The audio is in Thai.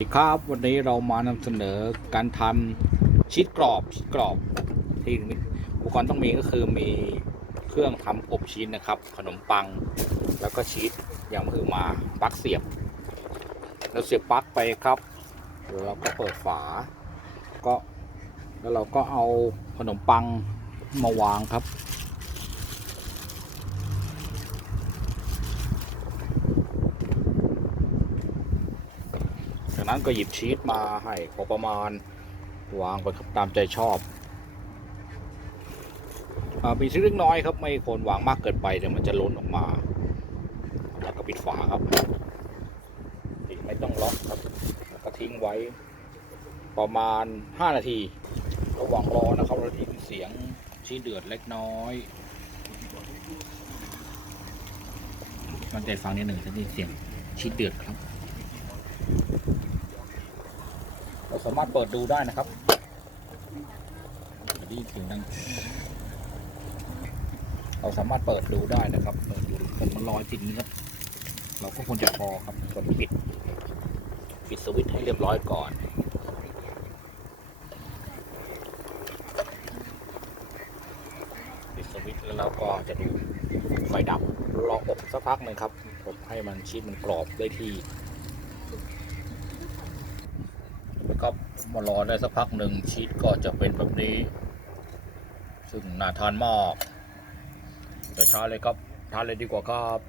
สวัสดีครับวันนี้เรามานำเสนอการทำชีสกรอบชีสกรอบที่อุปกรณ์ต้องมีก็คือมีเครื่องทำอบชีสนะครับ ขนมปังแล้วก็ชีสอย่างมือมาปลั๊กเสียบ เราเสียบปลั๊กไปครับแล้วเราก็เปิดฝาก็แล้วเราก็เอาขนมปังมาวางครับ จาก นั้นก็หยิบชีสมาให้พอประมาณ วางไปครับตามใจชอบอามีชีสเล็กน้อยครับ ไม่ควรวางมากเกินไปเดี๋ยวมันจะล้นออกมา แล้วก็ปิดฝาครับปิดไม่ต้องล็อกครับแล้วก็ทิ้งไว้ ประมาณ 5 นาทีระหว่างรอนะครับเราได้ยินเสียงชีสเดือดเล็กน้อยมันใจฟังนิดหนึ่งจะได้ยินเสียงชีสเดือดครับ เราสามารถเปิดดูได้นะครับได้ยินเสียงดังเราสามารถเปิดดูได้นะครับ เปิดดูผมมันลอยติดนี้ครับ เราก็ควรจะพอครับกดปิด ปิดสวิตช์ให้เรียบร้อยก่อนปิดสวิตช์แล้วเราก็จะดูไฟดับรออบสักพักหนึ่งครับอบให้มันชีสมันกรอบได้ที่ ครับ มารอได้สักพักหนึ่งชีสก็จะเป็นแบบนี้ ซึ่งน่าทานมากจะช้าเลยครับ ทานเลยดีกว่าครับ